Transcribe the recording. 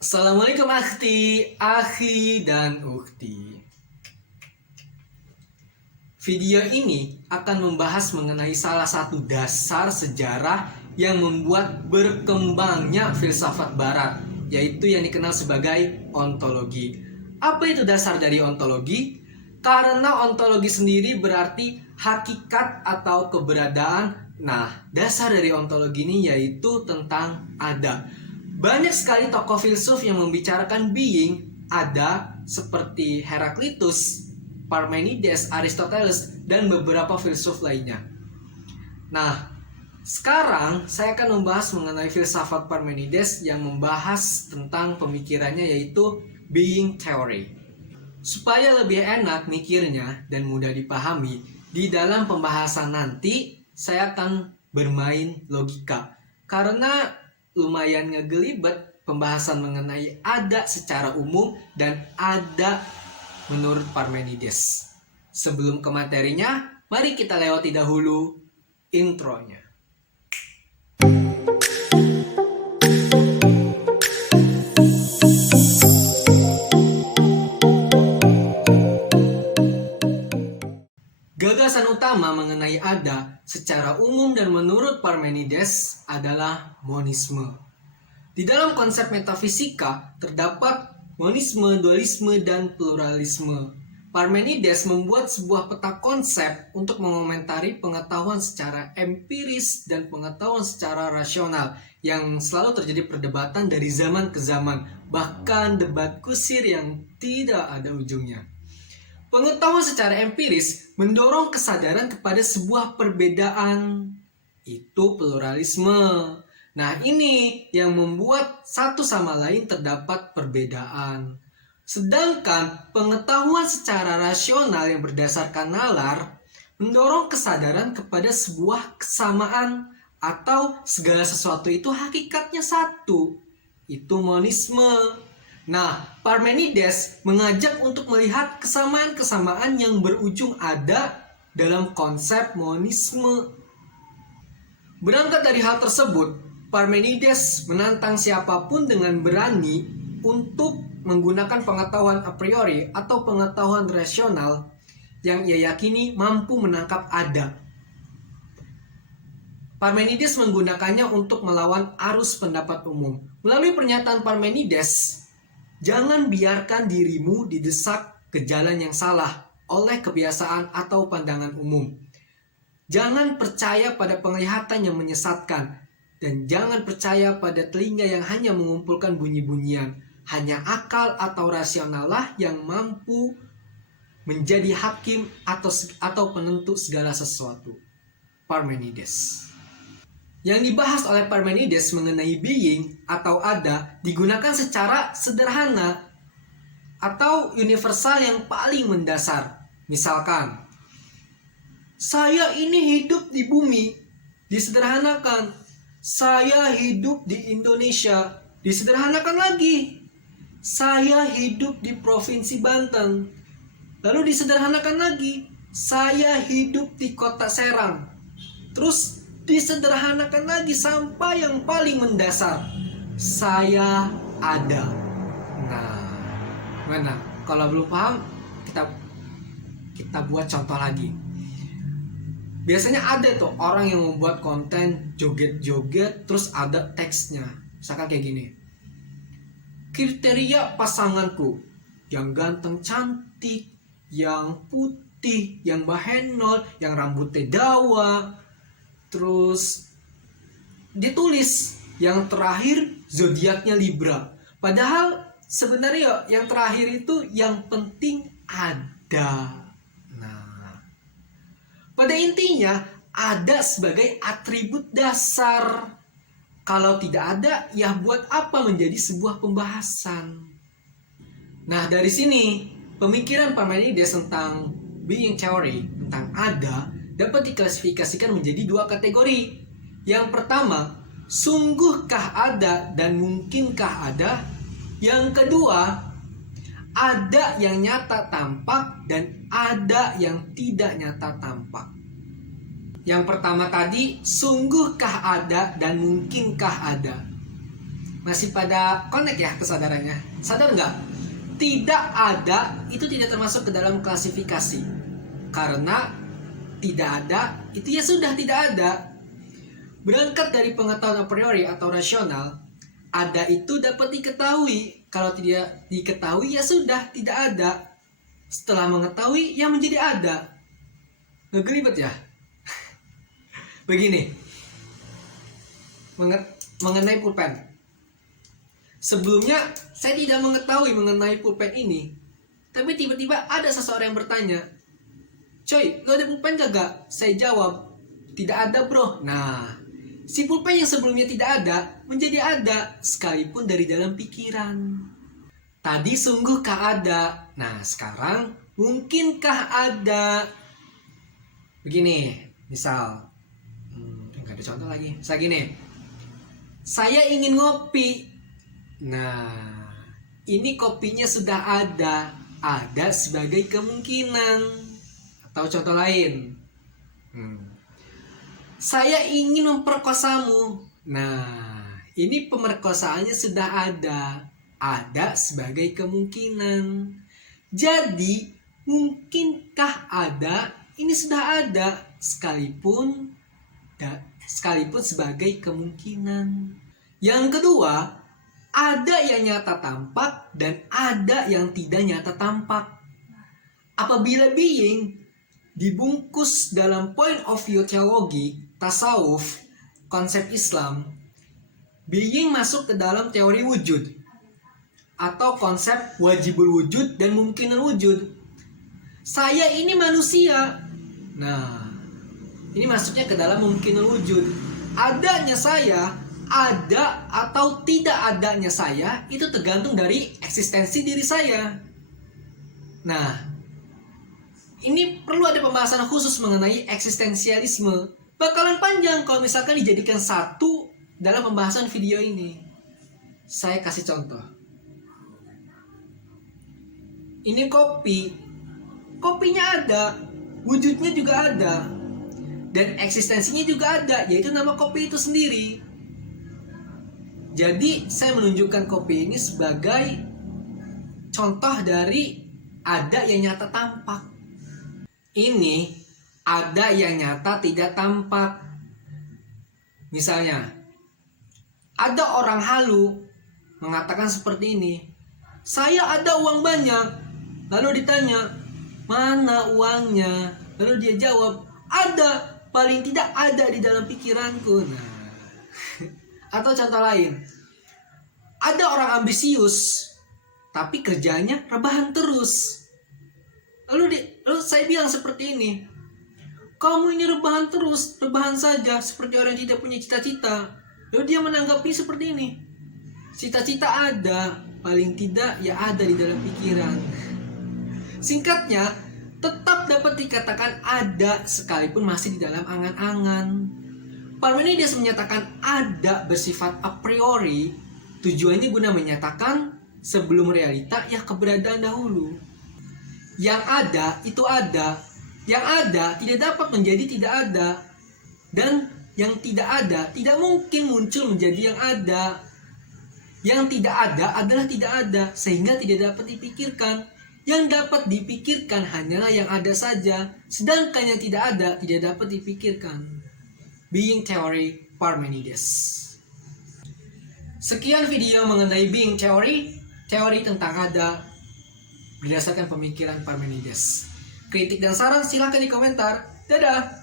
Assalamualaikum akhti, akhi, dan ukhti. Video ini akan membahas mengenai salah satu dasar sejarah yang membuat berkembangnya filsafat barat, yaitu yang dikenal sebagai ontologi. Apa itu dasar dari ontologi? Karena ontologi sendiri berarti hakikat atau keberadaan. Nah, dasar dari ontologi ini yaitu tentang ada. Banyak sekali tokoh filsuf yang membicarakan being, ada, seperti Heraklitus, Parmenides, Aristoteles, dan beberapa filsuf lainnya. Nah, sekarang saya akan membahas mengenai filsafat Parmenides yang membahas tentang pemikirannya yaitu being theory. Supaya lebih enak mikirnya dan mudah dipahami, di dalam pembahasan nanti saya akan bermain logika. Karena lumayan ngegelibet pembahasan mengenai ada secara umum dan ada menurut Parmenides. Sebelum ke materinya, mari kita lewati dahulu intronya. Gagasan utama mengenai ada secara umum dan menurut Parmenides adalah monisme. Di dalam konsep metafisika terdapat monisme, dualisme, dan pluralisme. Parmenides membuat sebuah peta konsep untuk mengomentari pengetahuan secara empiris dan pengetahuan secara rasional yang selalu terjadi perdebatan dari zaman ke zaman, bahkan debat kusir yang tidak ada ujungnya. Pengetahuan secara empiris mendorong kesadaran kepada sebuah perbedaan. Itu pluralisme. Nah, ini yang membuat satu sama lain terdapat perbedaan. Sedangkan pengetahuan secara rasional yang berdasarkan nalar mendorong kesadaran kepada sebuah kesamaan atau segala sesuatu itu hakikatnya satu. Itu monisme. Nah, Parmenides mengajak untuk melihat kesamaan-kesamaan yang berujung ada dalam konsep monisme. Berangkat dari hal tersebut, Parmenides menantang siapapun dengan berani untuk menggunakan pengetahuan a priori atau pengetahuan rasional yang ia yakini mampu menangkap ada. Parmenides menggunakannya untuk melawan arus pendapat umum. Melalui pernyataan Parmenides, jangan biarkan dirimu didesak ke jalan yang salah oleh kebiasaan atau pandangan umum. Jangan percaya pada penglihatan yang menyesatkan. Dan jangan percaya pada telinga yang hanya mengumpulkan bunyi-bunyian. Hanya akal atau rasionallah yang mampu menjadi hakim atau penentu segala sesuatu. Parmenides. Yang dibahas oleh Parmenides mengenai being atau ada digunakan secara sederhana atau universal yang paling mendasar. Misalkan, saya ini hidup di bumi, disederhanakan. Saya hidup di Indonesia, disederhanakan lagi. Saya hidup di Provinsi Banten, lalu disederhanakan lagi. Saya hidup di Kota Serang, terus disederhanakan lagi sampai yang paling mendasar, saya ada. Nah, mana? Kalau belum paham, kita buat contoh lagi. Biasanya ada tuh orang yang membuat konten joget-joget terus ada teksnya. Misalkan kayak gini. Kriteria pasanganku yang ganteng cantik, yang putih, yang bahenol, yang rambutnya dawa. Terus ditulis yang terakhir zodiaknya Libra. Padahal sebenarnya yang terakhir itu yang penting ada. Nah, pada intinya ada sebagai atribut dasar. Kalau tidak ada, ya buat apa menjadi sebuah pembahasan? Nah, dari sini pemikiran Parmenides tentang being theory, tentang ada, dapat diklasifikasikan menjadi dua kategori. Yang pertama, sungguhkah ada dan mungkinkah ada? Yang kedua, ada yang nyata tampak dan ada yang tidak nyata tampak. Yang pertama tadi, sungguhkah ada dan mungkinkah ada? Masih pada connect ya kesadarannya? Sadar nggak? Tidak ada itu tidak termasuk ke dalam klasifikasi. Karena tidak ada itu ya sudah tidak ada. Berangkat dari pengetahuan a priori atau rasional, ada itu dapat diketahui. Kalau tidak diketahui ya sudah tidak ada. Setelah mengetahui ya menjadi ada. Ngegelibet ya? Begini. Mengenai pulpen. Sebelumnya saya tidak mengetahui mengenai pulpen ini. Tapi tiba-tiba ada seseorang yang bertanya, "Coy, lo ada pulpen gak?" Saya jawab, "Tidak ada bro." Nah, si pulpen yang sebelumnya tidak ada menjadi ada sekalipun dari dalam pikiran. Tadi sungguhkah ada? Nah, sekarang mungkinkah ada? Begini, misal nggak ada contoh lagi. Saya gini, saya ingin ngopi. Nah, ini kopinya sudah ada sebagai kemungkinan. Atau contoh lain, saya ingin memperkosamu. Nah, ini pemerkosaannya sudah ada sebagai kemungkinan. Jadi, mungkinkah ada? Ini sudah ada sekalipun sebagai kemungkinan. Yang kedua, ada yang nyata tampak dan ada yang tidak nyata tampak. Apabila being dibungkus dalam point of view teologi, tasawuf, konsep Islam, being masuk ke dalam teori wujud atau konsep wajibul wujud dan mungkinan wujud. Saya ini manusia. Nah, ini masuknya ke dalam mungkinan wujud. Adanya saya, ada atau tidak adanya saya, itu tergantung dari eksistensi diri saya. Nah, ini perlu ada pembahasan khusus mengenai eksistensialisme. Bakalan panjang kalau misalkan dijadikan satu dalam pembahasan video ini. Saya kasih contoh. Ini kopi. Kopinya ada, wujudnya juga ada, dan eksistensinya juga ada, yaitu nama kopi itu sendiri. Jadi saya menunjukkan kopi ini sebagai contoh dari ada yang nyata tampak. Ini ada yang nyata tidak tampak. Misalnya, ada orang halu mengatakan seperti ini, "Saya ada uang banyak." Lalu ditanya, "Mana uangnya?" Lalu dia jawab, "Ada, paling tidak ada di dalam pikiranku." Nah, atau contoh lain, ada orang ambisius tapi kerjanya rebahan terus. Lalu saya bilang seperti ini, "Kamu ini rebahan terus, rebahan saja seperti orang yang tidak punya cita-cita." Lalu dia menanggapi seperti ini, "Cita-cita ada, paling tidak ya ada di dalam pikiran." Singkatnya, tetap dapat dikatakan ada sekalipun masih di dalam angan-angan. Parmenides menyatakan ada bersifat a priori, tujuannya guna menyatakan sebelum realita ya keberadaan dahulu. Yang ada itu ada, yang ada tidak dapat menjadi tidak ada, dan yang tidak ada tidak mungkin muncul menjadi yang ada. Yang tidak ada adalah tidak ada, sehingga tidak dapat dipikirkan. Yang dapat dipikirkan hanyalah yang ada saja, sedangkan yang tidak ada tidak dapat dipikirkan. Being Theory, Parmenides. Sekian video mengenai Being Theory, teori tentang ada berdasarkan pemikiran Parmenides. Kritik dan saran silahkan di komentar. Dadah!